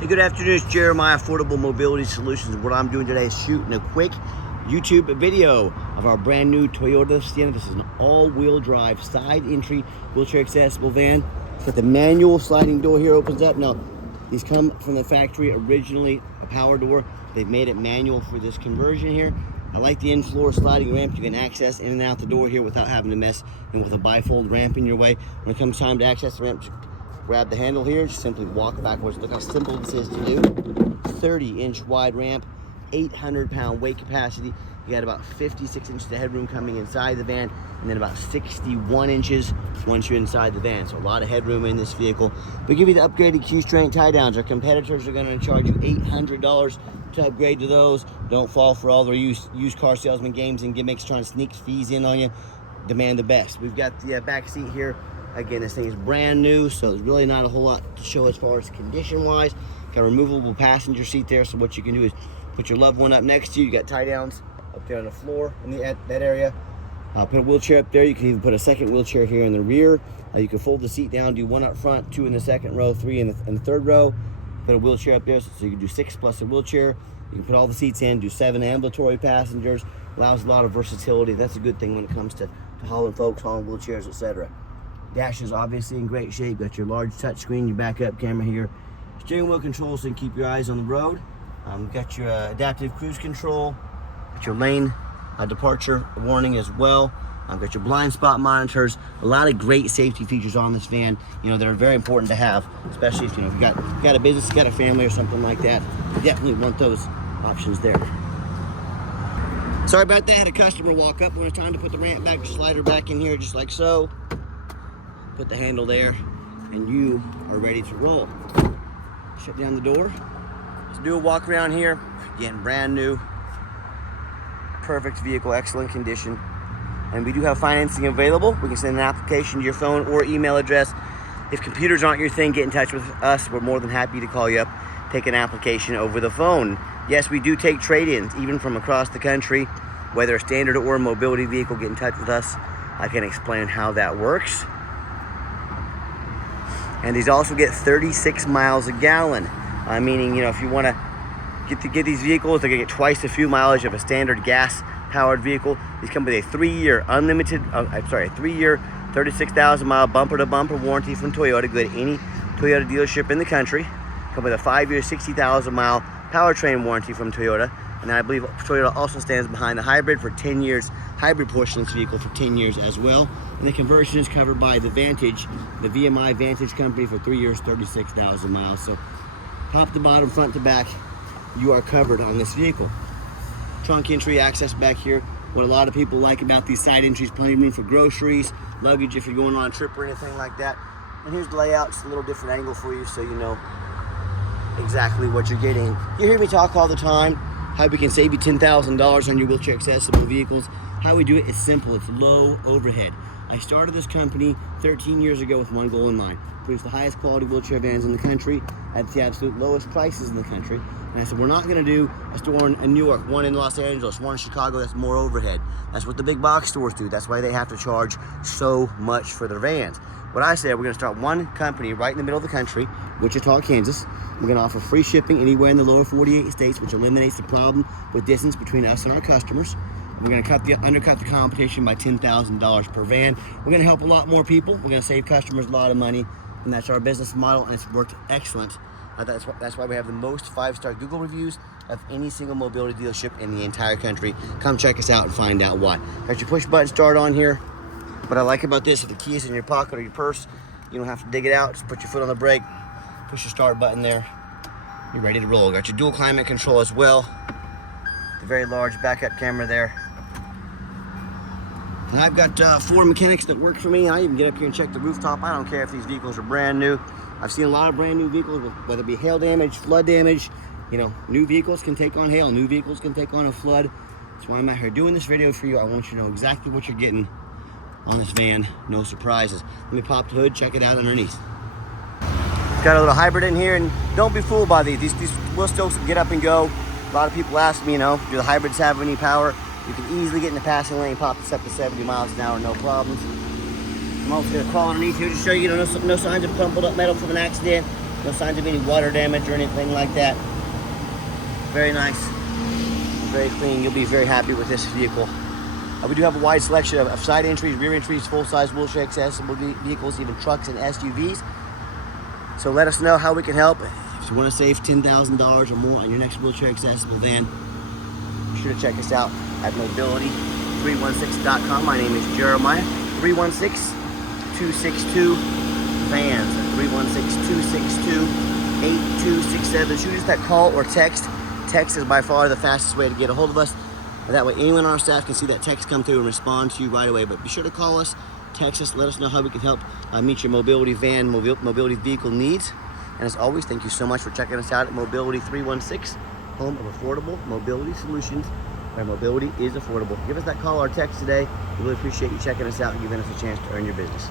Hey, good afternoon, it's Jeremiah, Affordable Mobility Solutions. What I'm doing today is shooting a quick YouTube video of our brand new Toyota Sienna. This is an all-wheel drive, side entry, wheelchair accessible van. It's got the manual sliding door here, opens up. Now, these come from the factory, originally a power door. They've made it manual for this conversion here. I like the in-floor sliding ramp. You can access in and out the door here without having to mess and with a bifold ramp in your way. When it comes time to access the ramp, grab the handle here, just simply walk backwards. Look how simple this is to do. 30-inch wide ramp, 800-pound weight capacity. You got about 56 inches of headroom coming inside the van, and then about 61 inches once you're inside the van. So a lot of headroom in this vehicle. We give you the upgraded Q-Strength tie downs. Our competitors are going to charge you $800 to upgrade to those. Don't fall for all their used car salesman games and gimmicks trying to sneak fees in on you. Demand the best. We've got the back seat here. Again, this thing is brand new, so there's really not a whole lot to show as far as condition-wise. Got a removable passenger seat there, so what you can do is put your loved one up next to you. You got tie-downs up there on the floor in that area. Put a wheelchair up there. You can even put a second wheelchair here in the rear. You can fold the seat down, do one up front, two in the second row, three in the third row. Put a wheelchair up there, so you can do 6 plus a wheelchair. You can put all the seats in, do 7 ambulatory passengers. Allows a lot of versatility. That's a good thing when it comes to hauling folks, hauling wheelchairs, etc. Dash is obviously in great shape. Got your large touchscreen, your backup camera here. Steering wheel controls so you can keep your eyes on the road. Got your adaptive cruise control. Got your lane departure warning as well. Got your blind spot monitors. A lot of great safety features on this van, that are very important to have, especially if you've got a business, got a family or something like that. You definitely want those options there. Sorry about that. Had a customer walk up when it's time to put the ramp back. Just slide her back in here just like so. Put the handle there, and you are ready to roll. Shut down the door. Let's do a walk around here. Again, brand new, perfect vehicle, excellent condition. And we do have financing available. We can send an application to your phone or email address. If computers aren't your thing, get in touch with us. We're more than happy to call you up, take an application over the phone. Yes, we do take trade-ins, even from across the country. Whether a standard or a mobility vehicle, get in touch with us. I can explain how that works. And these also get 36 miles a gallon, meaning, if you want to get these vehicles, they're going to get twice the fuel mileage of a standard gas-powered vehicle. These come with a 3-year unlimited, 3-year, 36,000-mile bumper-to-bumper warranty from Toyota. Go to any Toyota dealership in the country. Come with a 5-year, 60,000-mile powertrain warranty from Toyota. And I believe Toyota also stands behind the hybrid for 10 years, hybrid portion of this vehicle for 10 years as well. And the conversion is covered by the Vantage, the VMI Vantage company for 3 years, 36,000 miles. So top to bottom, front to back, you are covered on this vehicle. Trunk entry access back here. What a lot of people like about these side entries, plenty of room for groceries, luggage if you're going on a trip or anything like that. And here's the layout, it's a little different angle for you so you know exactly what you're getting. You hear me talk all the time, how we can save you $10,000 on your wheelchair accessible vehicles. How we do it is simple, it's low overhead. I started this company 13 years ago with one goal in mind: produce the highest quality wheelchair vans in the country at the absolute lowest prices in the country. And I said, we're not gonna do a store in New York, one in Los Angeles, one in Chicago. That's more overhead. That's what the big box stores do. That's why they have to charge so much for their vans. What I said, we're gonna start one company right in the middle of the country, Wichita, Kansas. We're gonna offer free shipping anywhere in the lower 48 states, which eliminates the problem with distance between us and our customers. We're gonna undercut the competition by $10,000 per van. We're gonna help a lot more people. We're gonna save customers a lot of money, and that's our business model, and it's worked excellent. That's why we have the most 5-star Google reviews of any single mobility dealership in the entire country. Come check us out and find out why. Got your push button start on here. What I like about this, if the key is in your pocket or your purse, you don't have to dig it out. Just put your foot on the brake, push the start button there. You're ready to roll. Got your dual climate control as well. The very large backup camera there. And I've got 4 mechanics that work for me. I even get up here and check the rooftop. I don't care if these vehicles are brand new. I've seen a lot of brand new vehicles, whether it be hail damage, flood damage. New vehicles can take on hail. New vehicles can take on a flood. That's why I'm out here doing this video for you. I want you to know exactly what you're getting on this van. No surprises. Let me pop the hood, check it out underneath. Got a little hybrid in here, and don't be fooled by these. These will still get up and go. A lot of people ask me, do the hybrids have any power? You can easily get in the passing lane, pop this up to 70 miles an hour, no problems. I'm also gonna crawl underneath here to show you, no signs of crumpled up metal from an accident. No signs of any water damage or anything like that. Very nice, very clean. You'll be very happy with this vehicle. We do have a wide selection of side entries, rear entries, full-size wheelchair accessible vehicles, even trucks and SUVs. So let us know how we can help. If you want to save $10,000 or more on your next wheelchair accessible van, be sure to check us out at mobility316.com. My name is Jeremiah. 316-262-VANS. 316-262-8267. Shoot us that call or text. Text is by far the fastest way to get a hold of us. That way anyone on our staff can see that text come through and respond to you right away. But be sure to call us, text us, let us know how we can help meet your mobility van, mobility vehicle needs. And as always, thank you so much for checking us out at Mobility 316, home of affordable mobility solutions, where mobility is affordable. Give us that call or text today. We really appreciate you checking us out and giving us a chance to earn your business.